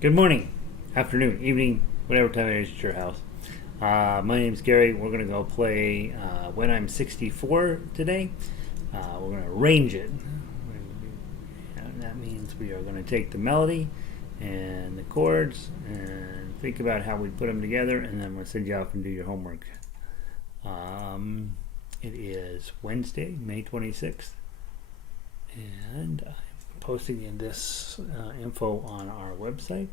Good morning, afternoon, evening, whatever time it is at your house. My name's Gary. We're going to go play When I'm 64 today. We're going to arrange it. And that means we are going to take the melody and the chords and think about how we put them together, and then I'm going to send you off and do your homework. It is Wednesday, May 26th, and I'm posting in this info on our website,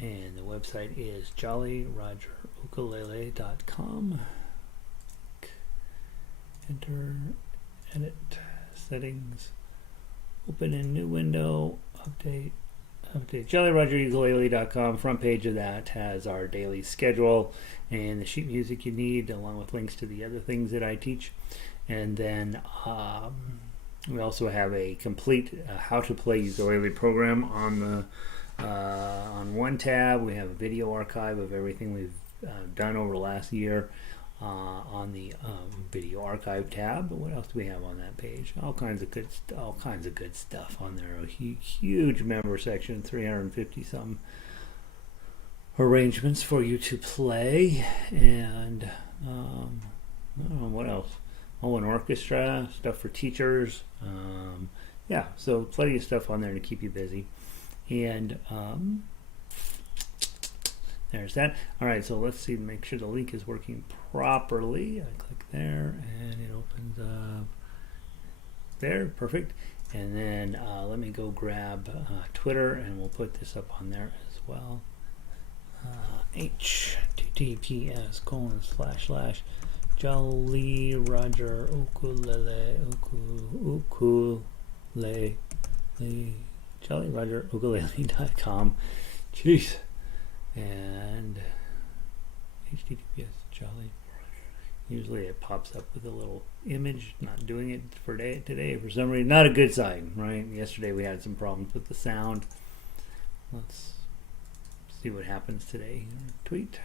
and the website is jollyrogerukulele.com. Enter, edit, settings, open a new window, update jollyrogerukulele.com. Front page of that has our daily schedule and the sheet music you need, along with links to the other things that I teach. And then we also have a complete how to play ukulele program on one tab. We have a video archive of everything we've done over the last year on the video archive tab. But what else do we have on that page? All kinds of good stuff on there. A huge member section, 350 some arrangements for you to play, and I don't know what else. Oh, an orchestra, stuff for teachers. Yeah, so plenty of stuff on there to keep you busy. And there's that. All right, so let's see, make sure the link is working properly. I click there, and it opens up there. Perfect. And then let me go grab Twitter, and we'll put this up on there as well. https:// Jolly Roger Ukulele jollyrogerukulele.com. Jeez. And https jolly. Usually it pops up with a little image. Not doing it for today for some reason. Not a good sign, right? Yesterday we had some problems with the sound. Let's see what happens today. Tweet.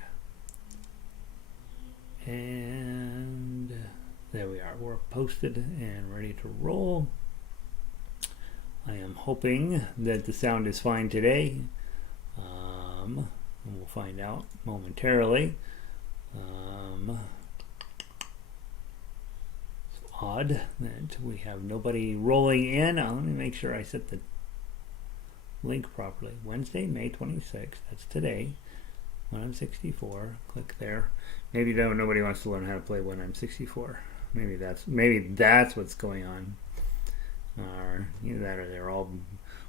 And there we are. We're posted and ready to roll. I am hoping that the sound is fine today. And we'll find out momentarily. It's odd that we have nobody rolling in. Let me make sure I set the link properly. Wednesday, May 26th. That's today. When I'm 64, click there. Maybe nobody wants to learn how to play When I'm 64. Maybe that's what's going on. Or that, or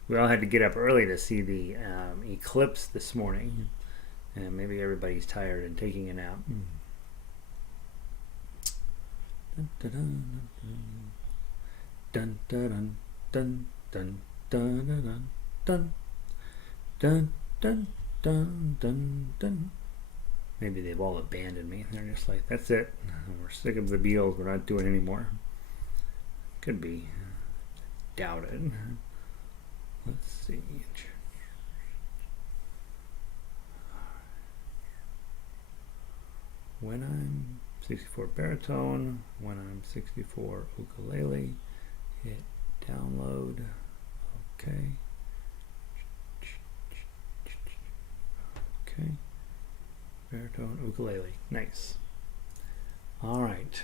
we all had to get up early to see the eclipse this morning, and maybe everybody's tired and taking a nap. Dun dun dun dun dun dun dun dun dun dun dun dun. Maybe they've all abandoned me. They're just like, that's it. We're sick of the Beatles. We're not doing anymore. Could be. Doubt it. Let's see. When I'm 64 baritone. When I'm 64 ukulele. Hit download. Okay. Okay. Baritone ukulele. Nice. All right.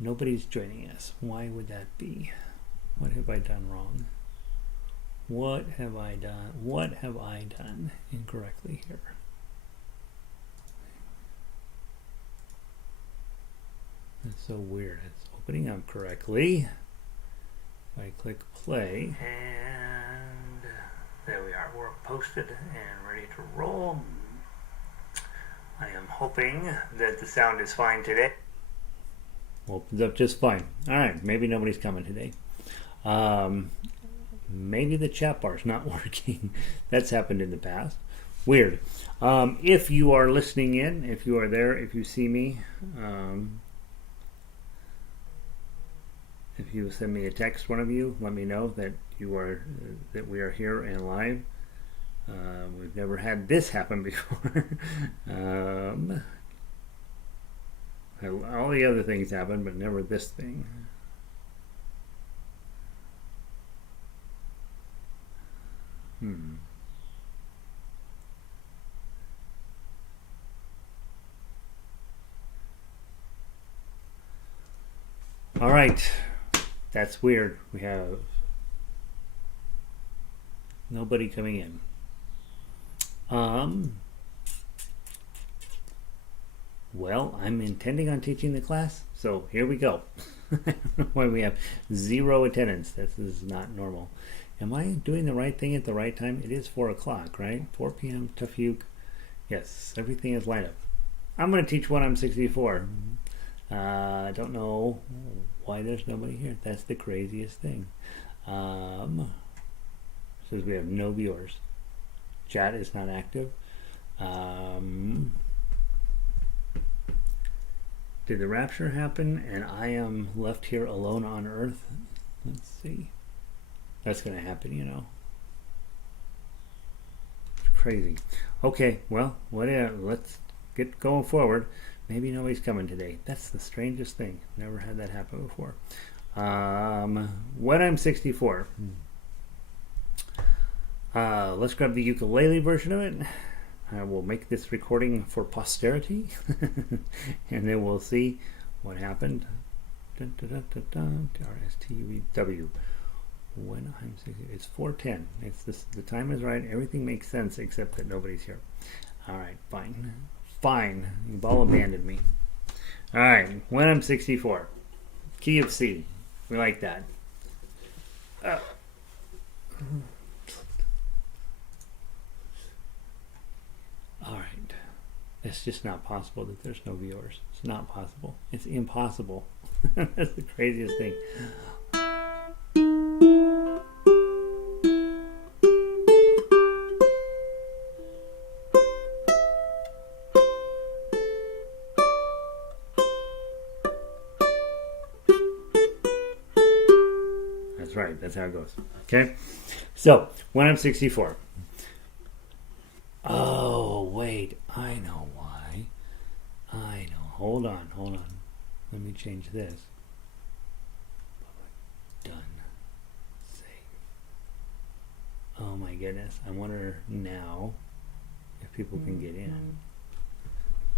Nobody's joining us. Why would that be? What have I done wrong? What have I done incorrectly here? That's so weird. It's opening up correctly. If I click play, and there we are. We're posted and ready to roll. I am hoping that the sound is fine today. Opens up just fine. All right, maybe nobody's coming today. Maybe the chat bar's not working. That's happened in the past. Weird. If you are listening in, if you are there, if you see me, if you send me a text, one of you, let me know that that we are here and live. We've never had this happen before. All the other things happen, but never this thing. All right. That's weird. We have nobody coming in. Well, I'm intending on teaching the class, so here we go. When we have 0 attendance, this is not normal. Am I doing the right thing at the right time? It is 4 o'clock, right? 4 p.m. Tuff. Yes, everything is lined up. I'm going to teach when I'm 64. I don't know why there's nobody here. That's the craziest thing. Says we have no viewers. Chat is not active. Did the rapture happen and I am left here alone on earth? Let's see. That's going to happen, you know. It's crazy. Okay, well, whatever. Let's get going forward. Maybe nobody's coming today. That's the strangest thing. Never had that happen before. When I'm 64. Let's grab the ukulele version of it. I will make this recording for posterity. And then we'll see what happened. RSTUW. When I'm 60, it's 4:10. It's this. The time is right. Everything makes sense except that nobody's here. All right, fine, fine. You've all abandoned me. All right, when I'm 64, key of C. We like that. All right. It's just not possible that there's no viewers. It's not possible. It's impossible. That's the craziest thing. Right, that's how it goes. Okay, so when I'm 64. Oh wait, I know why. I know. Hold on. Let me change this. Done. Save. Oh my goodness. I wonder now if people can get in.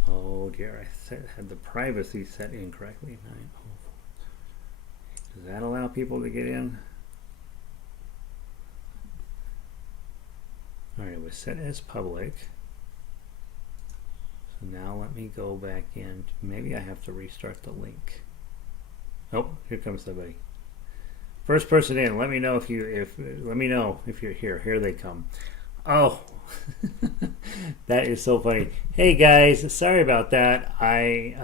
Oh dear, I had the privacy set incorrectly. Does that allow people to get in? Alright, it was set as public. So now let me go back in. Maybe I have to restart the link. Oh, here comes somebody. First person in, let me know if you're here. Here they come. Oh, that is so funny. Hey guys, sorry about that. I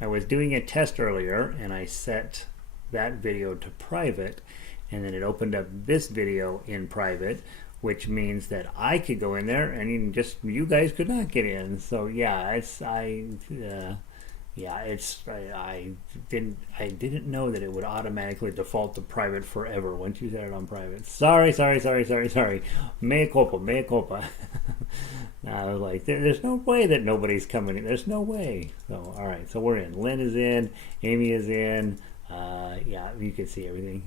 was doing a test earlier and I set that video to private, and then it opened up this video in private, which means that I could go in there and you guys could not get in. So yeah, I didn't know that it would automatically default to private forever once you set it on private. Sorry. Mea culpa. I was like, there's no way that nobody's coming in. There's no way. So all right, so we're in. Lynn is in. Amy is in. Yeah, you can see everything.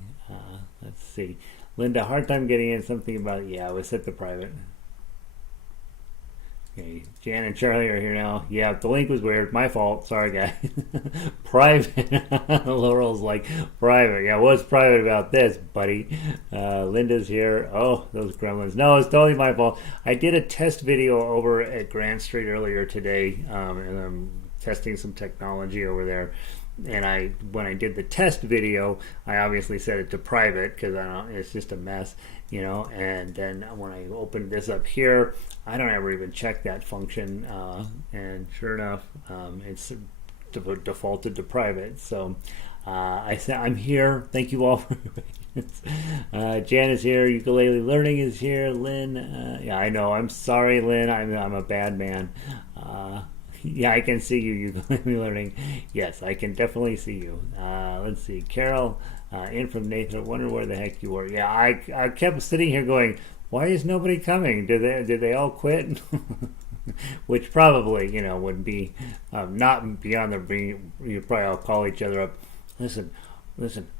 Let's see. Linda, hard time getting in. Something about, yeah, it was set to private. Okay, Jan and Charlie are here now. Yeah, the link was weird. My fault. Sorry, guys. Private. Laurel's like, private. Yeah, what's private about this, buddy? Linda's here. Oh, those gremlins. No, it's totally my fault. I did a test video over at Grant Street earlier today, and I'm testing some technology over there. And when I did the test video, I obviously set it to private because it's just a mess, you know. And then when I opened this up here, I don't ever even check that function, and sure enough, it's defaulted to private. So I said I'm here. Thank you all for Jan is here. Ukulele Learning is here. Lynn, yeah, I know. I'm sorry, Lynn. I'm a bad man. Yeah, I can see you. Ukulele Learning. Yes, I can definitely see you. Let's see. Carol, in from Nathan. I wonder where the heck you were. Yeah, I kept sitting here going, why is nobody coming? Did they all quit? Which probably, would be not beyond the. You probably all call each other up. Listen,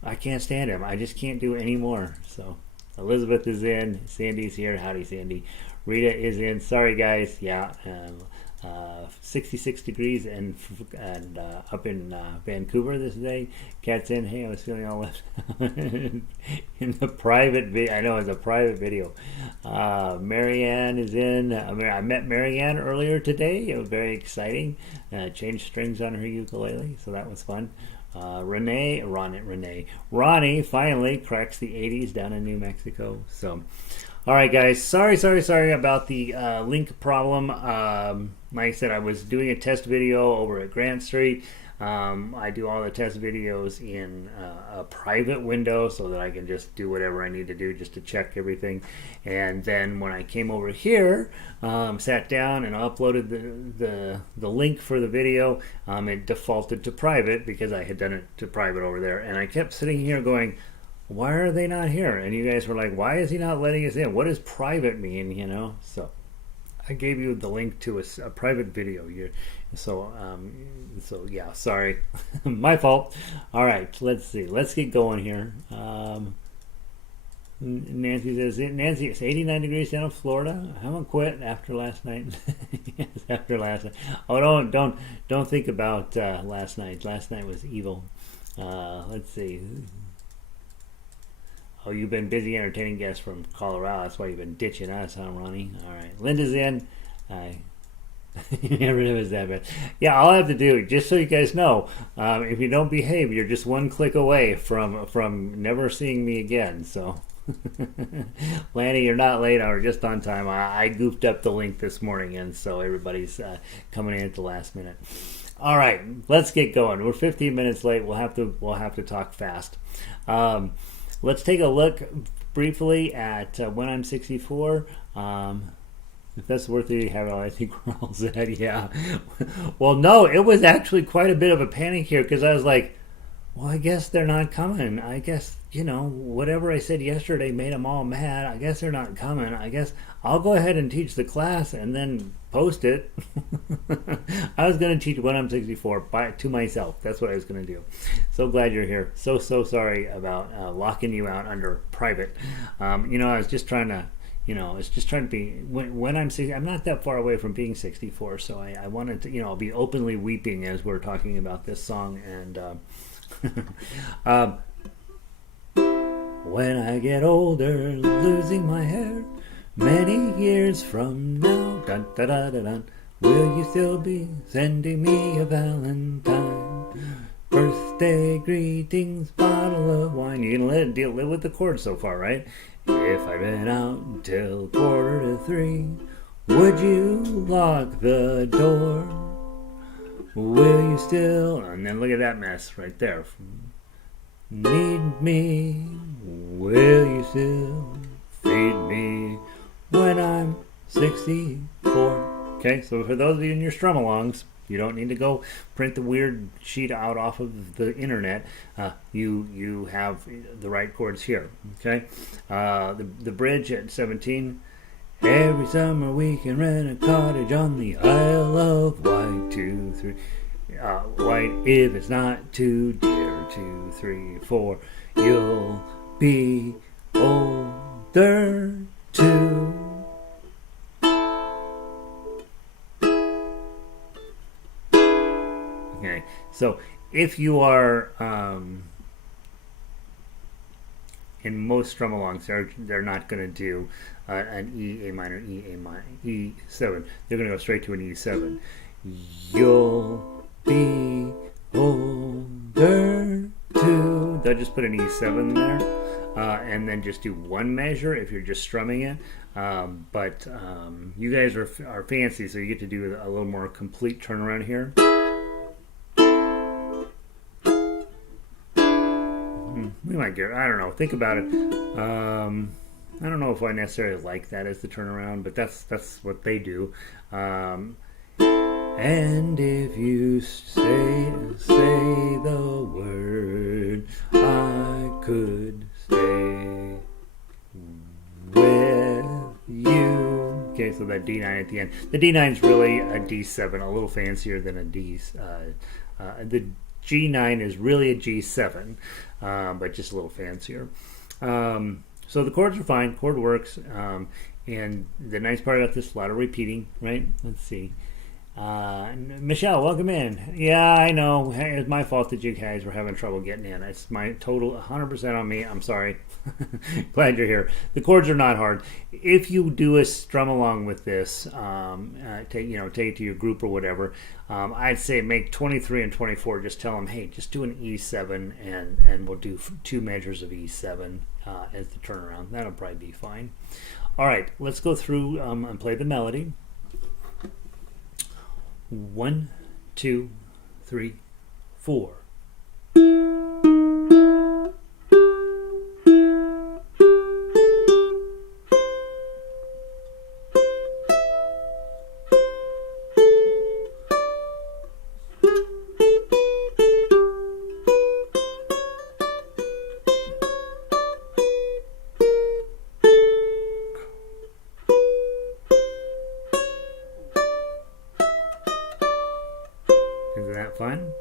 I can't stand him. I just can't do any more. So Elizabeth is in. Sandy's here. Howdy, Sandy. Rita is in. Sorry, guys. Yeah. 66 degrees and up in Vancouver this day. Cat's in. Hey, I was feeling all left in the private video. I know it's a private video. Marianne is in. I met Marianne earlier today. It was very exciting. Changed strings on her ukulele, so that was fun. Ronnie finally cracks the 80s down in New Mexico. So, all right, guys. Sorry about the link problem. Like I said, I was doing a test video over at Grant Street. I do all the test videos in a private window so that I can just do whatever I need to do just to check everything. And then when I came over here, sat down and uploaded the link for the video, it defaulted to private because I had done it to private over there. And I kept sitting here going, why are they not here? And you guys were like, why is he not letting us in? What does private mean, you know? So I gave you the link to a private video. So yeah, sorry. My fault. All right, let's see. Let's get going here. Nancy says, Nancy, it's 89 degrees down in Florida. I haven't quit after last night. Yes, after last night. Oh, don't think about last night. Last night was evil. Let's see. Oh, you've been busy entertaining guests from Colorado. That's why you've been ditching us, huh, Ronnie? All right. Linda's in. You never knew it was that bad. Yeah, all I have to do, just so you guys know, if you don't behave, you're just one click away from never seeing me again. So, Lanny, you're not late or just on time. I goofed up the link this morning, and so everybody's coming in at the last minute. All right, let's get going. We're 15 minutes late. We'll have to talk fast. Let's take a look briefly at When I'm 64. If that's worth it, I think we're all set. Yeah. Well, no, it was actually quite a bit of a panic here because I was like, well, I guess they're not coming. I guess, whatever I said yesterday made them all mad. I guess they're not coming. I guess I'll go ahead and teach the class and then post it. I was going to teach When I'm 64 to myself. That's what I was going to do. So glad you're here. So sorry about locking you out under private. I was just trying to, be, when I'm 60, I'm not that far away from being 64, so I wanted to, I'll be openly weeping as we're talking about this song. And when I get older, losing my hair, many years from now, dun, da, da, da, dun, will you still be sending me a Valentine? Birthday greetings, bottle of wine. You can live with the chords so far, right? If I'd been out until 2:45, would you lock the door? Will you still? And then look at that mess right there. Need me? Will you still feed me when I'm 64? Okay, so for those of you in your strum-alongs, you don't need to go print the weird sheet out off of the internet. You have the right chords here. Okay, the bridge at 17. Every summer we can rent a cottage on the Isle of Wight. 2, 3. Wight, if it's not too dear. 2, 3, 4. You'll be older too. Okay, so if you are in most strum-alongs, they're not going to do an E, A minor, E7. They're going to go straight to an E7. You'll be older too. They'll just put an E7 there, and then just do one measure if you're just strumming it. But you guys are fancy, so you get to do a little more complete turnaround here. We might get, I don't know, think about it. I don't know if I necessarily like that as the turnaround, but that's what they do. And if you say the word, I could stay with you. Okay, so that D9 at the end. The D9 is really a D7, a little fancier than a D. The G9 is really a G7, but just a little fancier. So the chords are fine. Chord works. And the nice part about this, a lot of repeating, right? Let's see. Michelle, welcome in. Yeah, I know. Hey, it's my fault that you guys were having trouble getting in. It's my total 100% on me. I'm sorry. Glad you're here. The chords are not hard. If you do a strum along with this, take it to your group or whatever. I'd say make 23 and 24. Just tell them, hey, just do an E7, and we'll do 2 measures of E7 as the turnaround. That'll probably be fine. All right, let's go through and play the melody. 1, 2, 3, 4. Isn't that fun?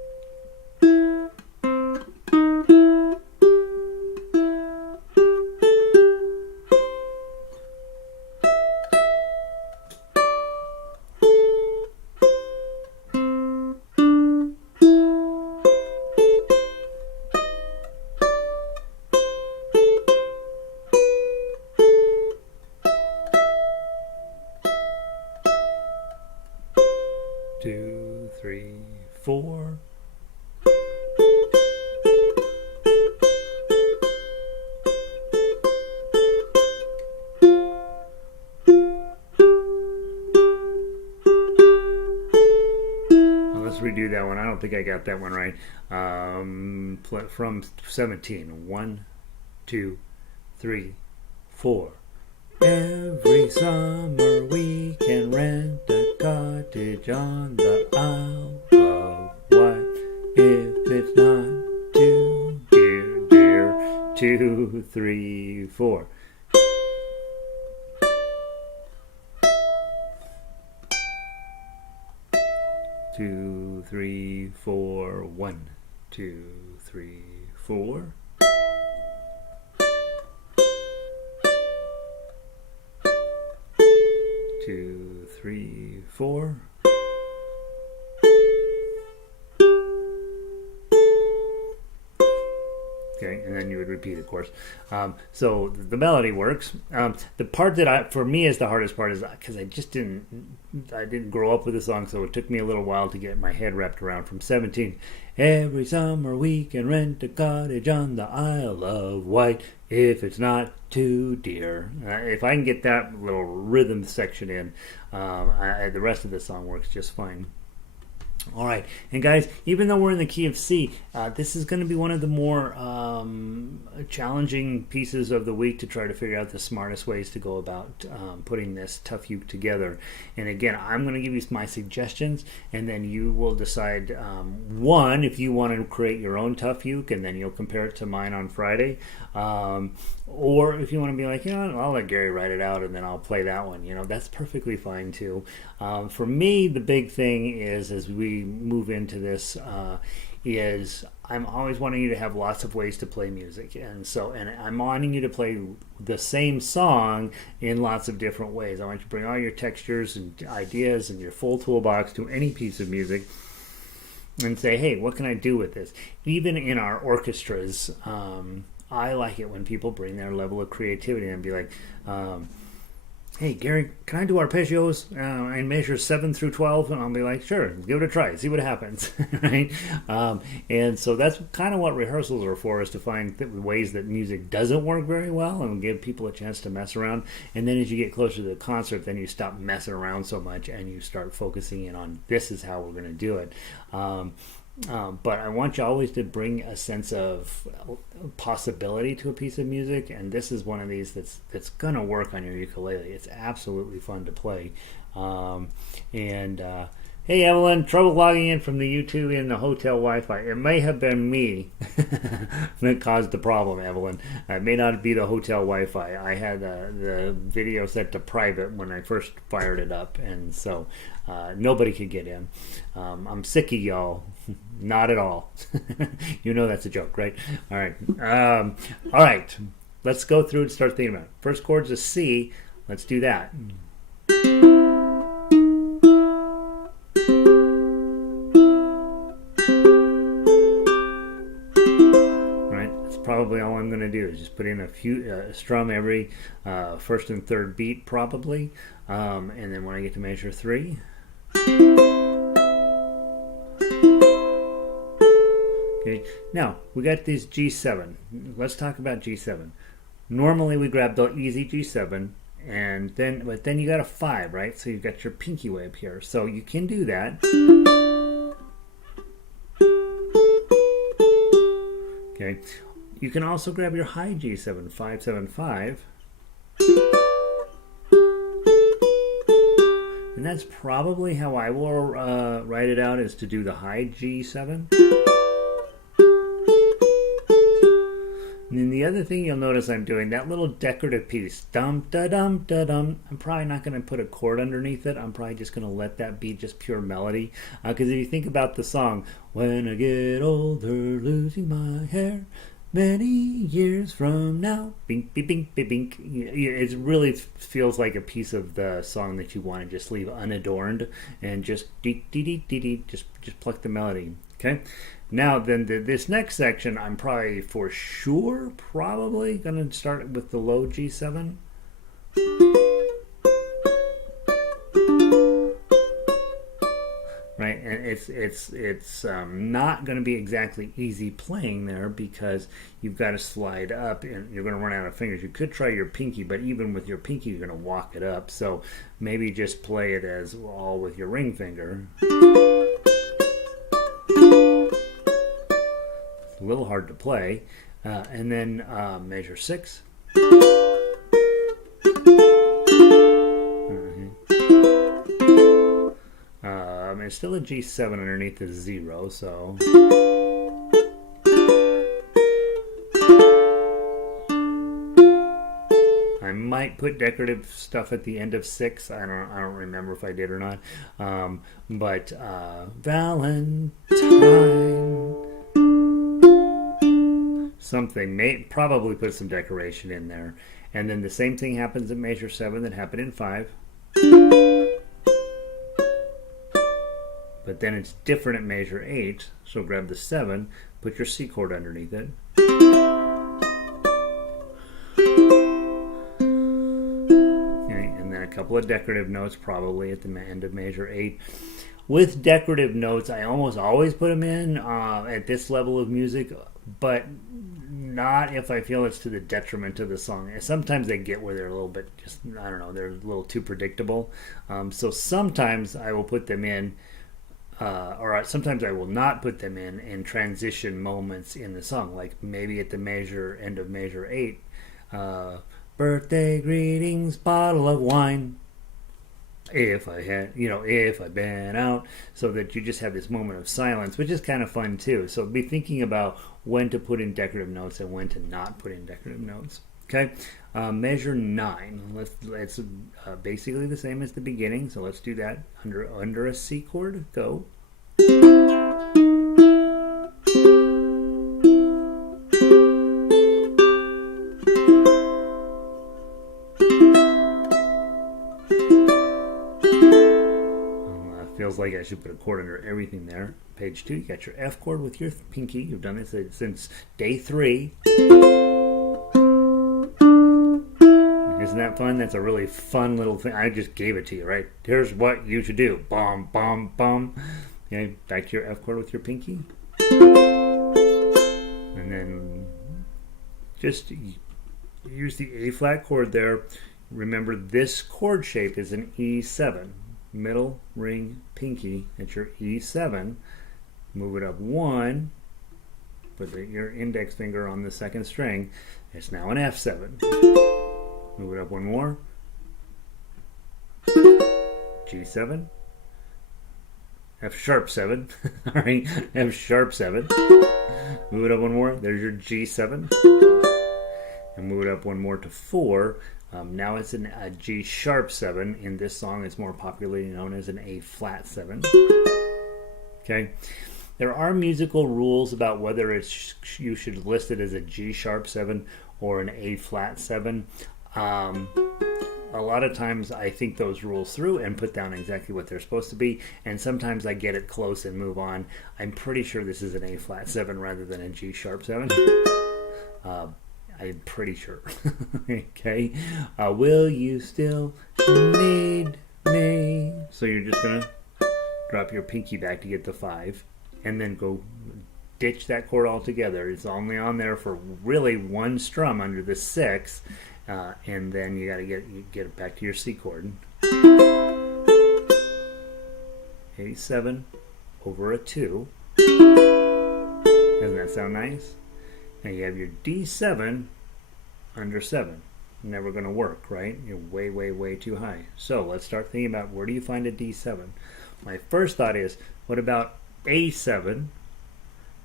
Two, three, 4. Let's redo that one. I don't think I got that one right. From 17. 1, 2, 3, 4. Every summer we can rent a cottage on the Isle of Wight. If it's not too dear, dear. 2, 3, 4. Two, three, 4. 1, 2, 3, 4. 2, 3, 4. Okay, and then you would repeat, of course. So the melody works. The part that for me is the hardest part is because I didn't grow up with the song, so it took me a little while to get my head wrapped around. From 17, every summer we can rent a cottage on the Isle of Wight if it's not too dear. If I can get that little rhythm section in, the rest of the song works just fine. All right, and guys, even though we're in the key of C, this is going to be one of the more challenging pieces of the week to try to figure out the smartest ways to go about putting this Tuff uke together. And again, I'm going to give you my suggestions, and then you will decide, one, if you want to create your own Tuff uke, and then you'll compare it to mine on Friday. Or if you want to be like, I'll let Gary write it out, and then I'll play that one. That's perfectly fine too. For me, the big thing is, as we move into this, is I'm always wanting you to have lots of ways to play music, and I'm wanting you to play the same song in lots of different ways. I want you to bring all your textures and ideas and your full toolbox to any piece of music and say, hey, what can I do with this? Even in our orchestras, I like it when people bring their level of creativity and be like, hey, Gary, can I do arpeggios and measure 7 through 12? And I'll be like, sure, give it a try, see what happens, right? And so that's kind of what rehearsals are for, is to find ways that music doesn't work very well and give people a chance to mess around. And then as you get closer to the concert, then you stop messing around so much and you start focusing in on, this is how we're going to do it. But I want you always to bring a sense of possibility to a piece of music, and this is one of these that's going to work on your ukulele. It's absolutely fun to play. Hey Evelyn, trouble logging in from the YouTube in the hotel Wi-Fi. It may have been me that caused the problem, Evelyn. It may not be the hotel Wi-Fi. I had the video set to private when I first fired it up, and so nobody could get in. I'm sick of y'all. Not at all. That's a joke, right? All right. All right. Let's go through and start thinking about it. First chord's a C. Let's do that. to do is just put in a few strum every first and third beat probably, and then when I get to measure 3, okay, now we got this G7. Let's talk about G7. Normally we grab the easy G7, but then you got a 5, right? So you've got your pinky way up here. So you can do that. Okay. You can also grab your high G7, 5, 7, 5. And that's probably how I will write it out, is to do the high G7. And then the other thing you'll notice I'm doing, that little decorative piece, dum da dum da dum, I'm probably not going to put a chord underneath it. I'm probably just going to let that be just pure melody. Because if you think about the song, when I get older, losing my hair, many years from now, bink, bink, bink, bink, bink. It really feels like a piece of the song that you want to just leave unadorned and just dee dee dee dee dee, just pluck the melody. Okay. Now then, this next section, I'm probably for sure probably going to start with the low G7. Right, and it's not going to be exactly easy playing there, because you've got to slide up and you're going to run out of fingers. You could try your pinky, but even with your pinky you're going to walk it up. So maybe just play it as all with your ring finger. It's a little hard to play. And then measure 6. It's still a G7 underneath the 0, so I might put decorative stuff at the end of 6. I don't remember if I did or not. But Valentine something, probably put some decoration in there. And then the same thing happens in measure 7 that happened in 5. But then it's different at measure 8, so grab the 7, put your C chord underneath it. Okay, and then a couple of decorative notes probably at the end of measure 8. With decorative notes, I almost always put them in at this level of music, but not if I feel it's to the detriment of the song. Sometimes they get where they're a little bit, just, I don't know, they're a little too predictable. So sometimes I will put them in, or sometimes I will not put them in transition moments in the song, like maybe at the end of measure 8, birthday greetings, bottle of wine, if I'd been out, so that you just have this moment of silence, which is kind of fun too. So be thinking about when to put in decorative notes and when to not put in decorative notes. Okay, measure 9. Let's basically the same as the beginning. So let's do that under a C chord. Go. Feels like I should put a chord under everything there. Page 2, you got your F chord with your pinky. You've done this since day 3. Isn't that fun? That's a really fun little thing. I just gave it to you, right? Here's what you should do. Bum, bum, bum. Okay, back to your F chord with your pinky. And then just use the A flat chord there. Remember, this chord shape is an E7. Middle ring pinky at your E7. Move it up 1. Put your index finger on the second string. It's now an F7. Move it up 1 more. G7. F sharp 7. All right, F sharp 7. Move it up 1 more. There's your G7. And move it up 1 more to 4. Now it's a G sharp 7. In this song, it's more popularly known as an A flat 7. Okay. There are musical rules about whether you should list it as a G sharp 7 or an A flat 7. A lot of times I think those rules through and put down exactly what they're supposed to be, and sometimes I get it close and move on. I'm pretty sure this is an A flat 7 rather than a G sharp 7. I'm pretty sure. Okay. Will you still need me? So you're just going to drop your pinky back to get the 5 and then go ditch that chord altogether. It's only on there for really one strum under the 6, and then you got to get it back to your C chord. 87 over a 2. Doesn't that sound nice? Now you have your D7 under 7. Never going to work, right? You're way, way, way too high. So let's start thinking about, where do you find a D7? My first thought is, what about A7?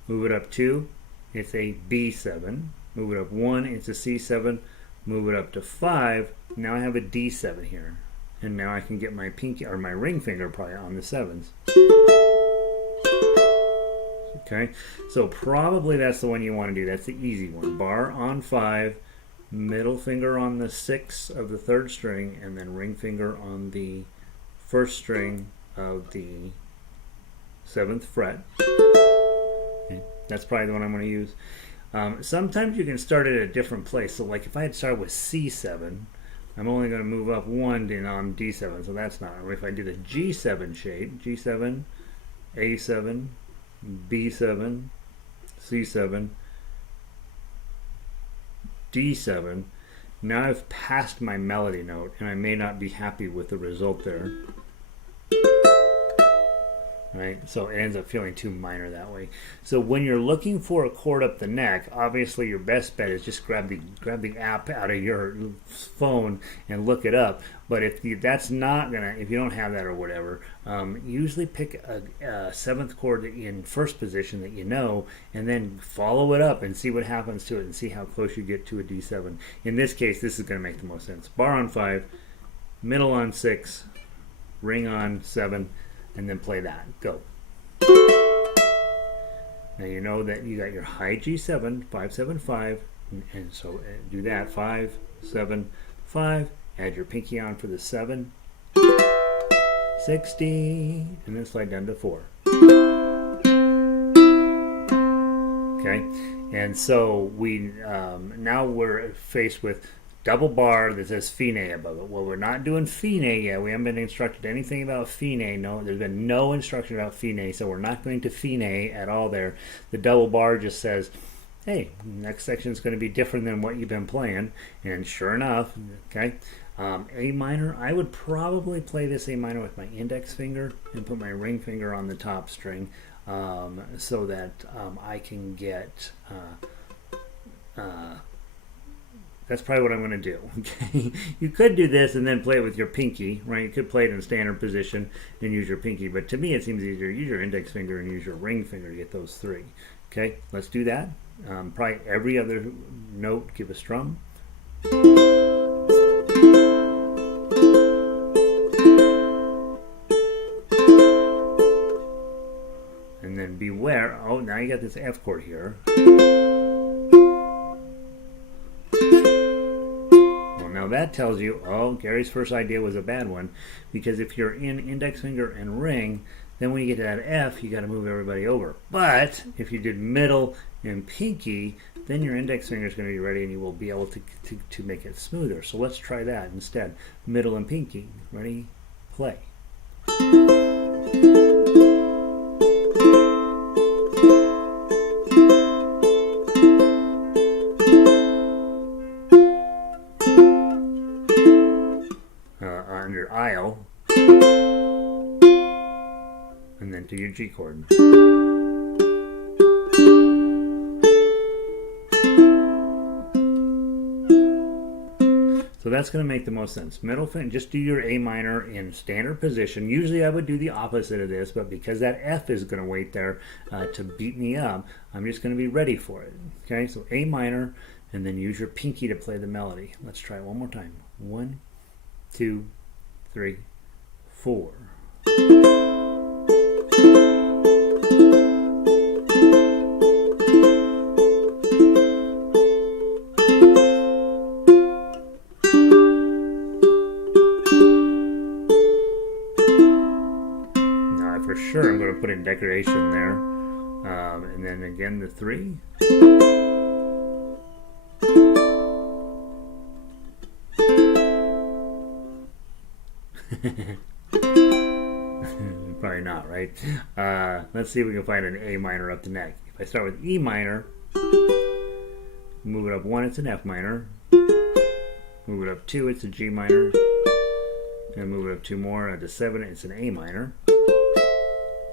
Move it up 2, it's a B7. Move it up 1, it's a C7. Move it up to 5, now I have a D7 here. And now I can get my pinky, or my ring finger probably on the 7s. Okay, so probably that's the one you want to do. That's the easy one. Bar on 5, middle finger on the 6 of the 3rd string, and then ring finger on the 1st string of the 7th fret. Okay, that's probably the one I'm going to use. Sometimes you can start at a different place. So like if I had started with C7, I'm only going to move up 1 and on D7, so that's not. Or if I did a G7 shape, G7, A7, B7, C7, D7, now I've passed my melody note and I may not be happy with the result there. Right? So it ends up feeling too minor that way. So when you're looking for a chord up the neck, obviously your best bet is just grab the app out of your phone and look it up. But if that's not gonna, if you don't have that or whatever, usually pick a 7th chord in 1st position that you know, and then follow it up and see what happens to it and see how close you get to a D7. In this case, this is going to make the most sense. Bar on 5, middle on 6, ring on 7. And then play that. Go. Now you know that you got your high G7, 5, 7, 5, and so do that. 5, 7, 5. Add your pinky on for the 7, 60, and then slide down to 4. Okay, and so we now we're faced with double bar that says fine above it. Well, we're not doing fine yet. We haven't been instructed anything about fine. No, there's been no instruction about fine, so we're not going to fine at all there. The double bar just says, hey, next section is going to be different than what you've been playing. And sure enough, okay, A minor, I would probably play this A minor with my index finger and put my ring finger on the top string, so that I can get that's probably what I'm going to do. Okay, you could do this and then play it with your pinky, right? You could play it in standard position and use your pinky, but to me it seems easier. Use your index finger and use your ring finger to get those 3. Okay, let's do that. Probably every other note, give a strum. And then beware. Oh, now you got this F chord here. Now that tells you, oh, Gary's first idea was a bad one, because if you're in index finger and ring, then when you get to that F, you got to move everybody over. But if you did middle and pinky, then your index finger is going to be ready and you will be able to make it smoother. So let's try that instead. Middle and pinky. Ready? Play. Under aisle, and then to your G chord. So that's going to make the most sense. Middle finger, just do your A minor in standard position. Usually I would do the opposite of this, but because that F is going to wait there to beat me up, I'm just going to be ready for it. Okay, so A minor, and then use your pinky to play the melody. Let's try it one more time. 1, 2, 3, 4. Now for sure I'm going to put in decoration there, and then again the 3. Probably not, right? Let's see if we can find an A minor up the neck. If I start with E minor, move it up 1, it's an F minor. Move it up 2, it's a G minor. And move it up 2 more, to 7, it's an A minor.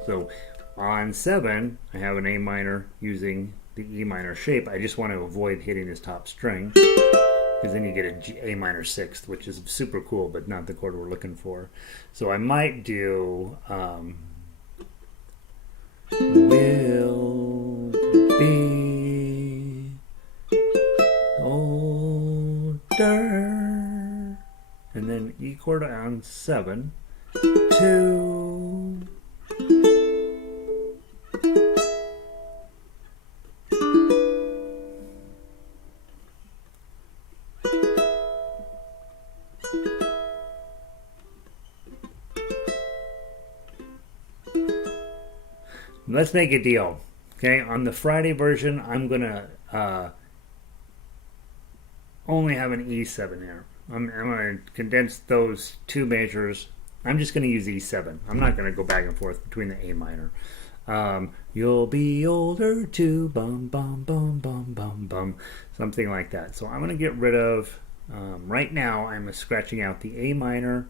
So on 7, I have an A minor using the E minor shape. I just want to avoid hitting this top string, because then you get a minor 6th, which is super cool, but not the chord we're looking for. So I might do will be older, and then E chord on 7, 2. Let's make a deal. Okay, on the Friday version, I'm gonna only have an E7 here. I'm gonna condense those 2 measures. I'm just gonna use E7. I'm not gonna go back and forth between the A minor. You'll be older too, bum bum bum bum bum bum, something like that. So I'm gonna get rid of. Right now, I'm scratching out the A minor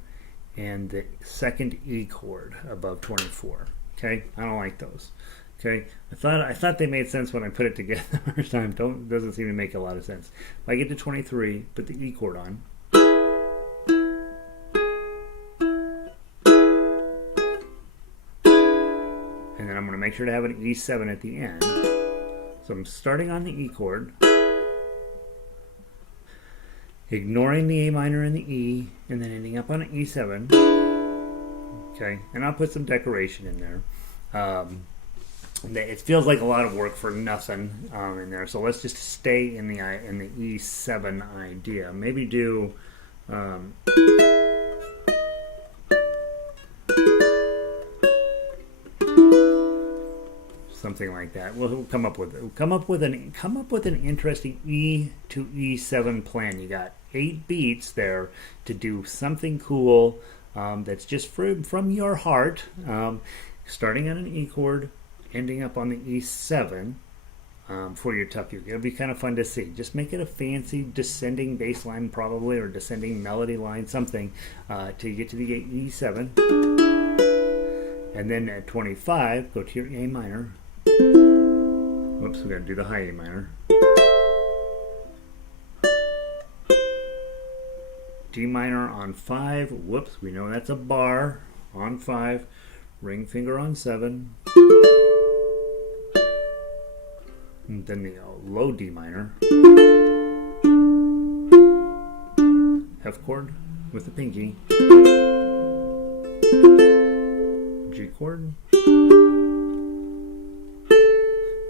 and the 2nd E chord above 24. Okay, I don't like those. Okay, I thought they made sense when I put it together the first time. Doesn't seem to make a lot of sense. If I get to 23, put the E chord on. And then I'm going to make sure to have an E7 at the end. So I'm starting on the E chord, ignoring the A minor and the E, and then ending up on an E7. Okay, and I'll put some decoration in there. It feels like a lot of work for nothing in there. So let's just stay in the E7 idea. Maybe do something like that. We'll come up with an interesting E to E7 plan. You got 8 beats there to do something cool. That's just from your heart, starting on an E chord, ending up on the E7 for your Tuff uke. It'll be kind of fun to see. Just make it a fancy descending bass line, probably, or descending melody line, something, till you get to the E7. And then at 25, go to your A minor. Whoops, we got to do the high A minor. D minor on 5, whoops, we know that's a bar, on 5, ring finger on 7, and then the low D minor, F chord with the pinky, G chord,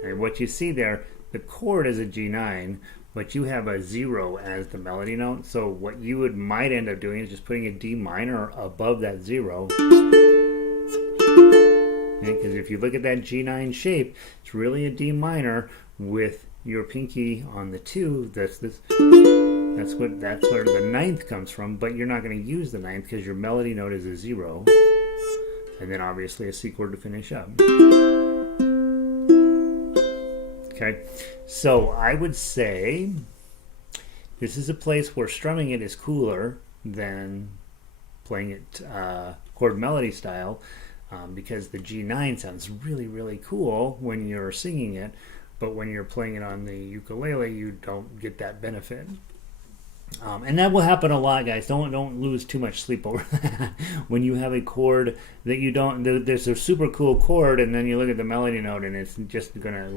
and what you see there, the chord is a G9, but you have a 0 as the melody note. So what you might end up doing is just putting a D minor above that 0. Because if you look at that G9 shape, it's really a D minor with your pinky on the 2. That's where the 9th comes from. But you're not going to use the 9th because your melody note is a 0, and then obviously a C chord to finish up. Okay, so I would say this is a place where strumming it is cooler than playing it chord melody style, because the G9 sounds really, really cool when you're singing it, but when you're playing it on the ukulele, you don't get that benefit. And that will happen a lot, guys. Don't lose too much sleep over that. When you have a chord that you don't, there's a super cool chord, and then you look at the melody note, and it's just gonna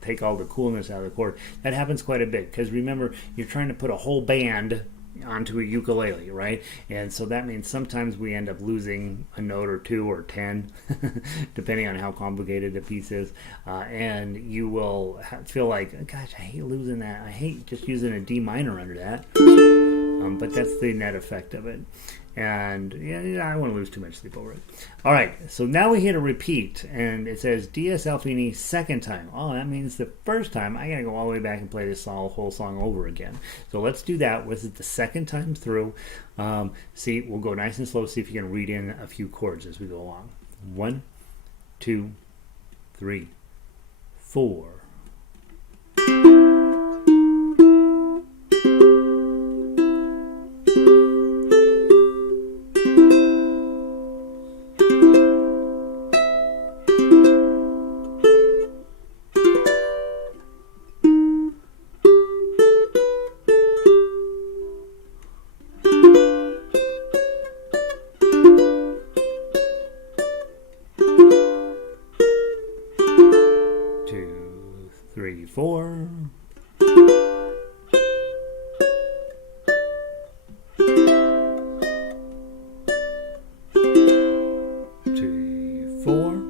take all the coolness out of the chord. That happens quite a bit, because remember, you're trying to put a whole band onto a ukulele, right? And so that means sometimes we end up losing a note or 2 or 10, depending on how complicated the piece is. And you will feel like, gosh, I hate losing that. I hate just using a D minor under that. But that's the net effect of it. And yeah, I don't want to lose too much sleep over it. All right, so now we hit a repeat, and it says D.S.L. Feeney second time. Oh, that means the first time I got to go all the way back and play this whole song over again. So let's do that. Was it the second time through? See, we'll go nice and slow, see if you can read in a few chords as we go along. 1, 2, 3, 4. 3, 4.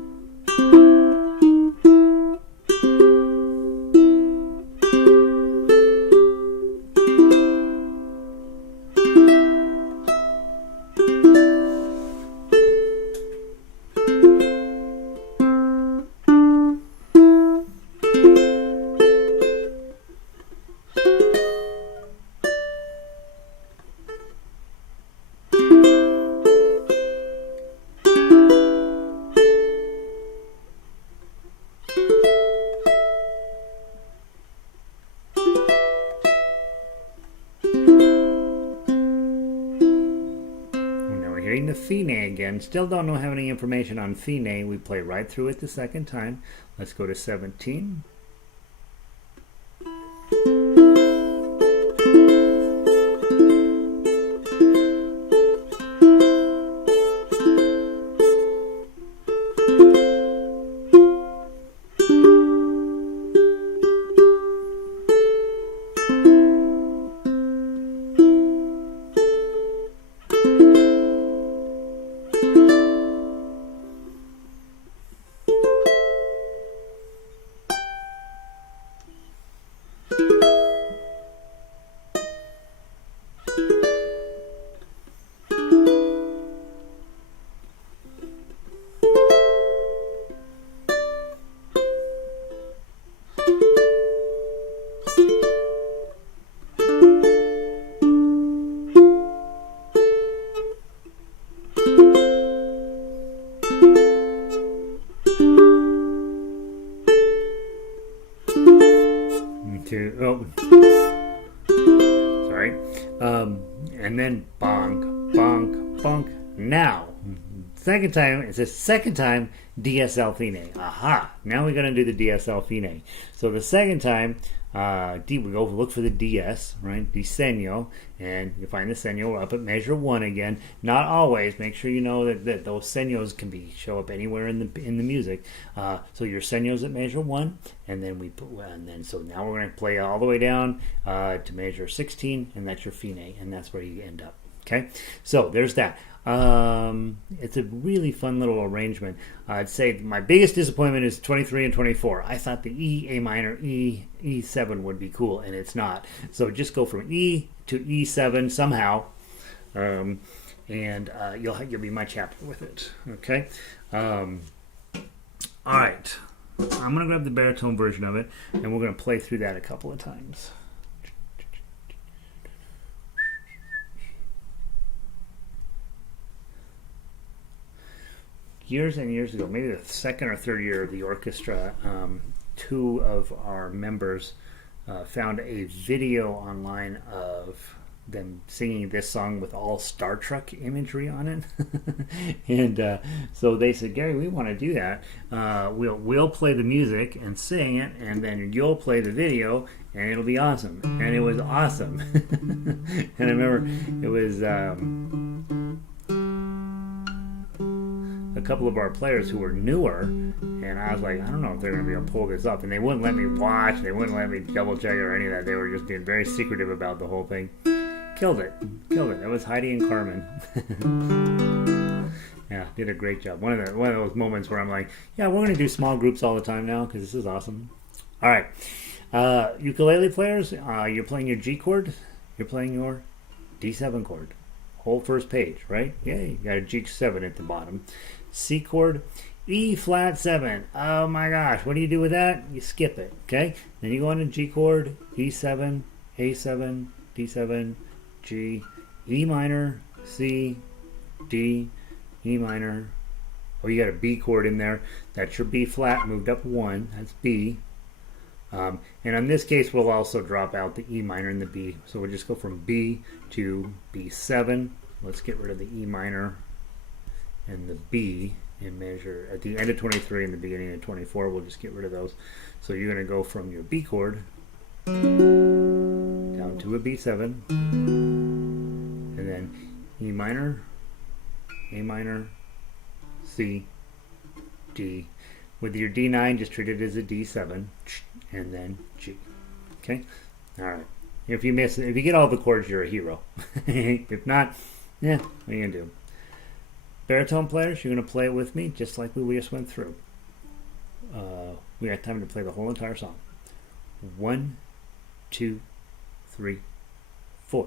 The Fine again. Still don't have any information on Fine. We play right through it the second time. Let's go to 17. And then bonk, bonk, bonk. Now, second time, it says second time D.S.L. Fine. Aha! Now we're going to do the D.S.L. Fine. So the second time, we go look for the D.S., right? The segno, and you find the segno up at measure 1 again. Not always. Make sure you know that those segnos can show up anywhere in the music. So your segno's at measure 1, and then so now we're going to play all the way down to measure 16, and that's your Fine, and that's where you end up. Okay, so there's that. It's a really fun little arrangement. I'd say my biggest disappointment is 23 and 24. I thought the E, A minor, E7 would be cool, and it's not. So just go from E to E7 somehow, and you'll be much happier with it. Okay. All right. I'm gonna grab the baritone version of it, and we're gonna play through that a couple of times. Years and years ago, maybe the second or third year of the orchestra, 2 of our members found a video online of them singing this song with all Star Trek imagery on it. And so they said, Gary, we want to do that. We'll play the music and sing it, and then you'll play the video, and it'll be awesome. And it was awesome. And I remember it was a couple of our players who were newer, and I was like, I don't know if they're going to be able to pull this up, and they wouldn't let me watch, they wouldn't let me double check it or any of that. They were just being very secretive about the whole thing. Killed it. That was Heidi and Carmen. Yeah, did a great job. One of those moments where I'm like, yeah, we're going to do small groups all the time now because this is awesome. All right, ukulele players, you're playing your G chord, you're playing your D7 chord. whole first page, right? Yay, you got a G7 at the bottom. C chord, E flat 7. Oh my gosh, what do you do with that? You skip it, okay? Then you go on to G chord, E7, A7, D7, G, E minor, C, D, E minor. Oh, you got a B chord in there. That's your B flat moved up 1. That's B. And in this case, we'll also drop out the E minor and the B. So we'll just go from B to B7. Let's get rid of the E minor and the B and measure at the end of 23 and the beginning of 24. We'll just get rid of those. So you're going to go from your B chord down to a B7, and then E minor, A minor, C, D. With your D9, just treat it as a D7, and then G. Okay? Alright. If you get all the chords, you're a hero. If not, yeah, what are you going to do? Baritone players, you're going to play it with me, just like we just went through. We got time to play the whole entire song. 1, 2, 3, 4.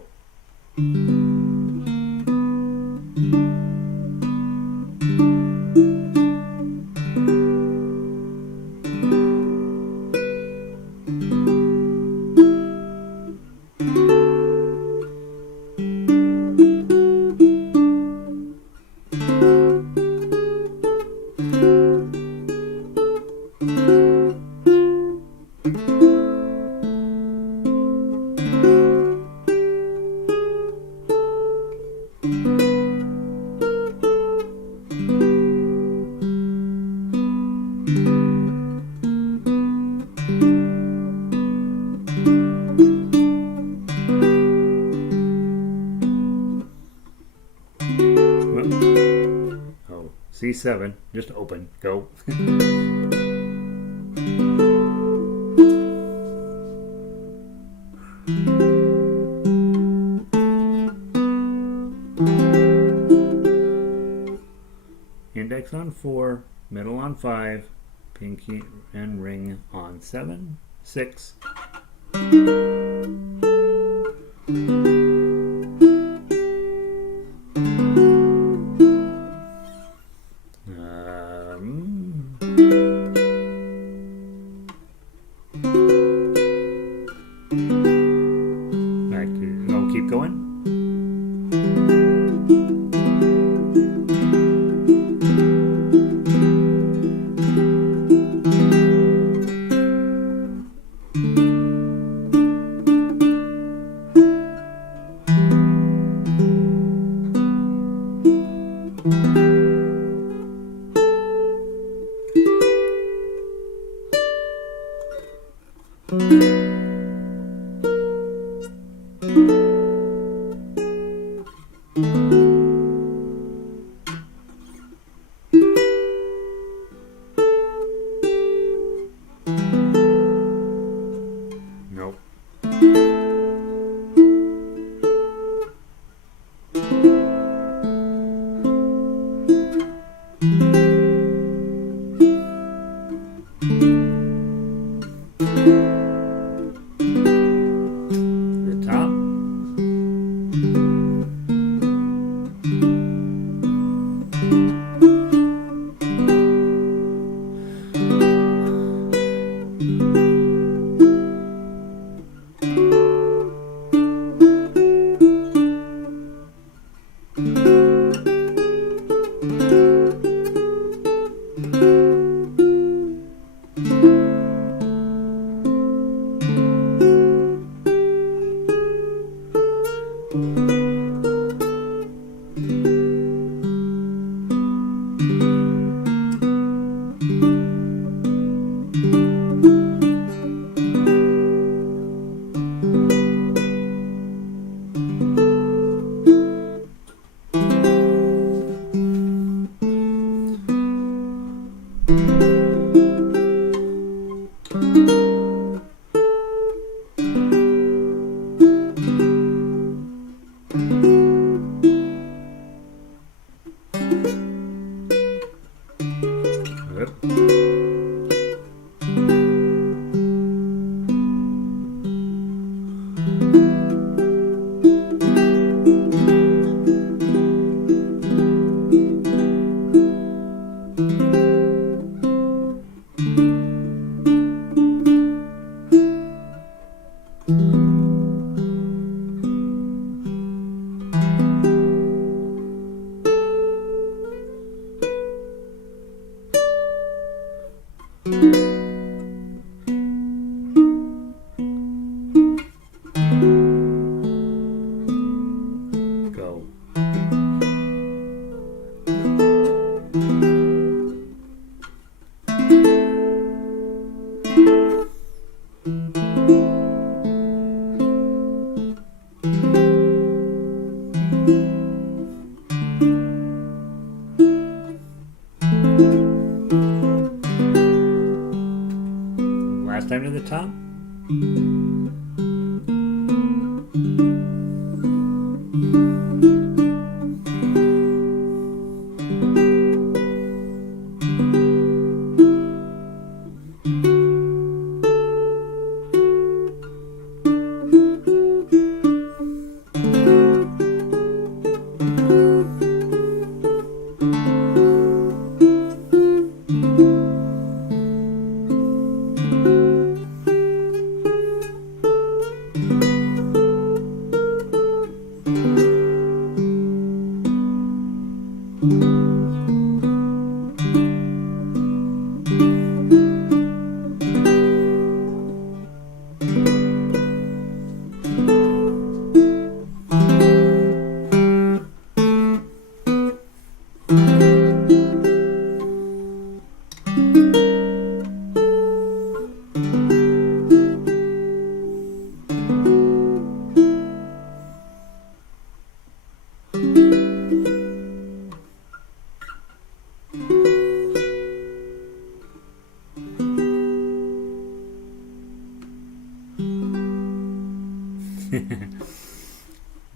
C7, just open, go. Index on 4, middle on 5, pinky and ring on 7, 6. Keep going.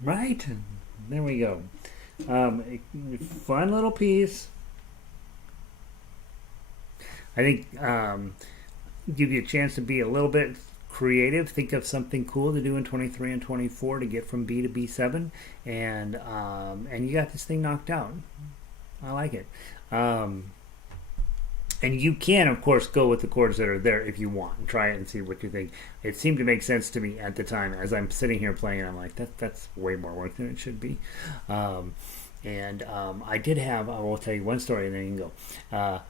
Right, there we go. Fun little piece. I think give you a chance to be a little bit creative. Think of something cool to do in 23 and 24 to get from B to B7, and you got this thing knocked out. I like it. And you can, of course, go with the chords that are there if you want and try it and see what you think. It seemed to make sense to me at the time. As I'm sitting here playing, I'm like, that's way more work than it should be. I did have, I will tell you one story and then you can go.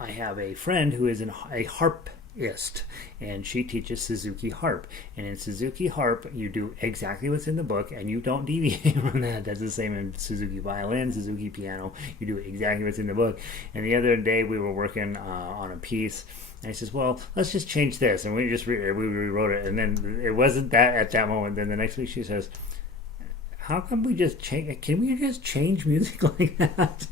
I have a friend who is a harpist, and she teaches Suzuki harp. And in Suzuki harp, you do exactly what's in the book, and you don't deviate from that. That's the same in Suzuki violin, Suzuki piano. You do exactly what's in the book. And the other day, we were working on a piece, and he says, well, let's just change this. And we just we rewrote it. And then it wasn't that at that moment. Then the next week, she says, how come we just change? Can we just change music like that?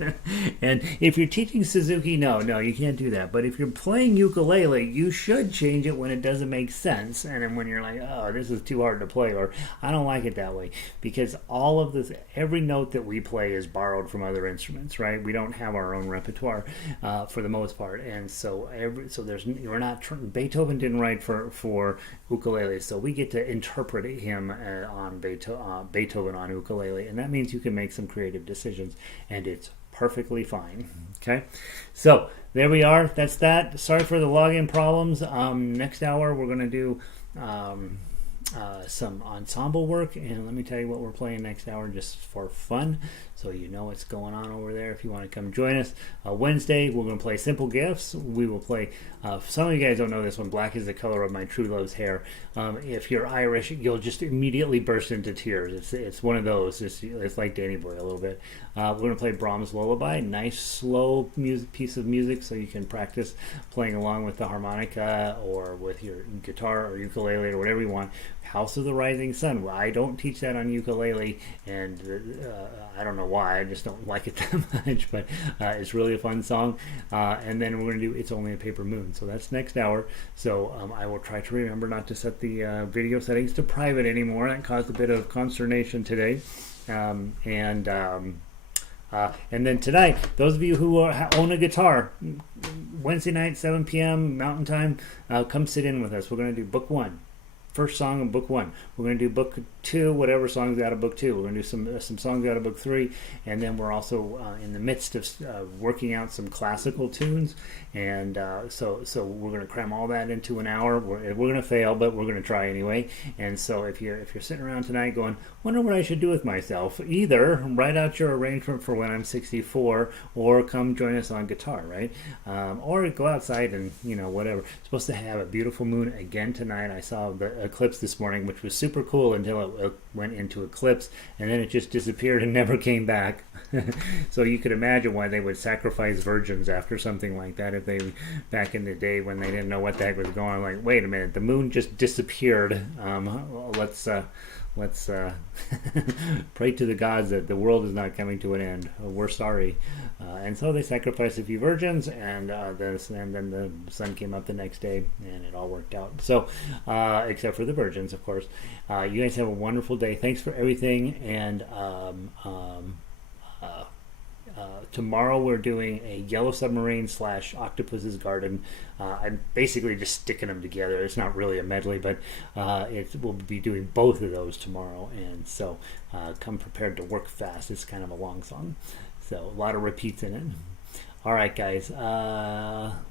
And if you're teaching Suzuki, no, you can't do that. But if you're playing ukulele, you should change it when it doesn't make sense, and then when you're like, oh, this is too hard to play, or I don't like it that way, because all of this, every note that we play is borrowed from other instruments, right? We don't have our own repertoire for the most part, and so we're not. Beethoven didn't write for ukulele, so we get to interpret him on Beethoven on ukulele, and that means you can make some creative decisions, and it's perfectly fine. Okay, so there we are. That's that. Sorry for the login problems. Next hour we're going to do some ensemble work, and let me tell you what we're playing next hour just for fun, so you know what's going on over there if you want to come join us. Wednesday we're going to play Simple Gifts. We will play, some of you guys don't know this one, Black is the Color of My True Love's Hair. If you're Irish, you'll just immediately burst into tears. It's one of those. It's like Danny Boy a little bit. We're going to play Brahms' Lullaby, nice slow piece of music, so you can practice playing along with the harmonica or with your guitar or ukulele or whatever you want. House of the Rising Sun. Well, I don't teach that on ukulele, and I don't know why. I just don't like it that much, but it's really a fun song. And then we're going to do It's Only a Paper Moon. So that's next hour. So I will try to remember not to set the video settings to private anymore. That caused a bit of consternation today. And then tonight, those of you who own a guitar, Wednesday night, 7 p.m. Mountain Time, come sit in with us. We're going to do Book 1. First song of Book 1. We're going to do Book 2, whatever songs out of Book 2. We're going to do some songs out of Book 3, and then we're also in the midst of working out some classical tunes, and so we're going to cram all that into an hour. We're going to fail, but we're going to try anyway. And so if you're sitting around tonight going, wonder what I should do with myself, either write out your arrangement for when I'm 64, or come join us on guitar, right? Or go outside and whatever. It's supposed to have a beautiful moon again tonight. I saw the eclipse this morning, which was super cool until it went into eclipse, and then it just disappeared and never came back. So you could imagine why they would sacrifice virgins after something like that, if they, back in the day when they didn't know what the heck was going on, like, wait a minute, the moon just disappeared. Let's pray to the gods that the world is not coming to an end. We're sorry. And so they sacrificed a few virgins, and then the sun came up the next day, and it all worked out. So, except for the virgins, of course. You guys have a wonderful day. Thanks for everything. And tomorrow we're doing a Yellow Submarine / Octopus's Garden. I'm basically just sticking them together. It's not really a medley, but we'll be doing both of those tomorrow. And so come prepared to work fast. It's kind of a long song, so a lot of repeats in it. All right, guys.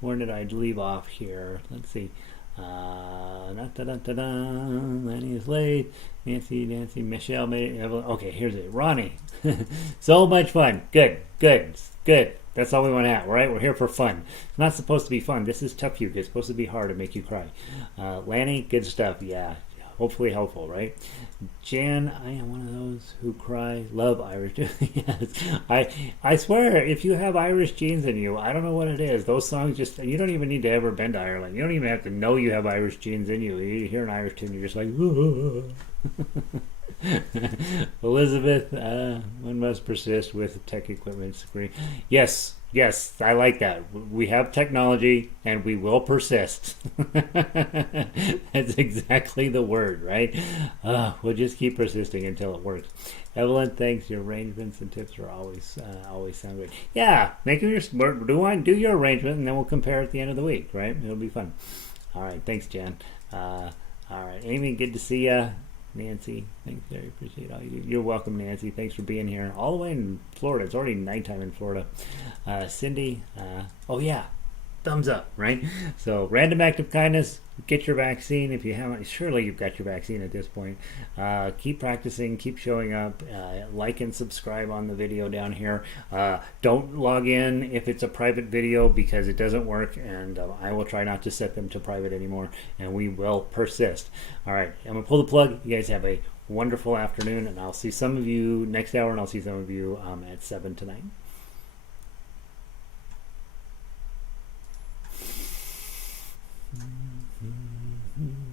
Where did I leave off here? Let's see. Lenny is late. Nancy, Michelle made it. Evelyn. Okay, here's it. Ronnie. So much fun. Good. That's all we want to have, right? We're here for fun. It's not supposed to be fun. This is tough uke. It's supposed to be hard to make you cry. Lanny, good stuff. Yeah. Hopefully helpful, right? Jan, I am one of those who cry. Love Irish. Yes. I swear, if you have Irish genes in you, I don't know what it is. Those songs just, you don't even need to ever been to Ireland. You don't even have to know you have Irish genes in you. You hear an Irish tune, you're just like, Elizabeth, one must persist with tech equipment screen. Yes, I like that. We have technology and we will persist. That's exactly the word, right? We'll just keep persisting until it works. Evelyn, thanks. Your arrangements and tips are always sound good. Yeah, make your do your arrangement and then we'll compare at the end of the week, right? It'll be fun. All right, thanks, Jan. All right, Amy, good to see ya. Nancy, thanks, very appreciate all you do. You're welcome, Nancy. Thanks for being here. All the way in Florida. It's already nighttime in Florida. Cindy, oh yeah, thumbs up, right? So, random act of kindness. Get your vaccine if you haven't. Surely you've got your vaccine at this point. Keep practicing. Keep showing up. Like and subscribe on the video down here. Don't log in if it's a private video because it doesn't work, and I will try not to set them to private anymore, and we will persist. All right, I'm going to pull the plug. You guys have a wonderful afternoon, and I'll see some of you next hour, and I'll see some of you at 7 tonight. Mm-hmm.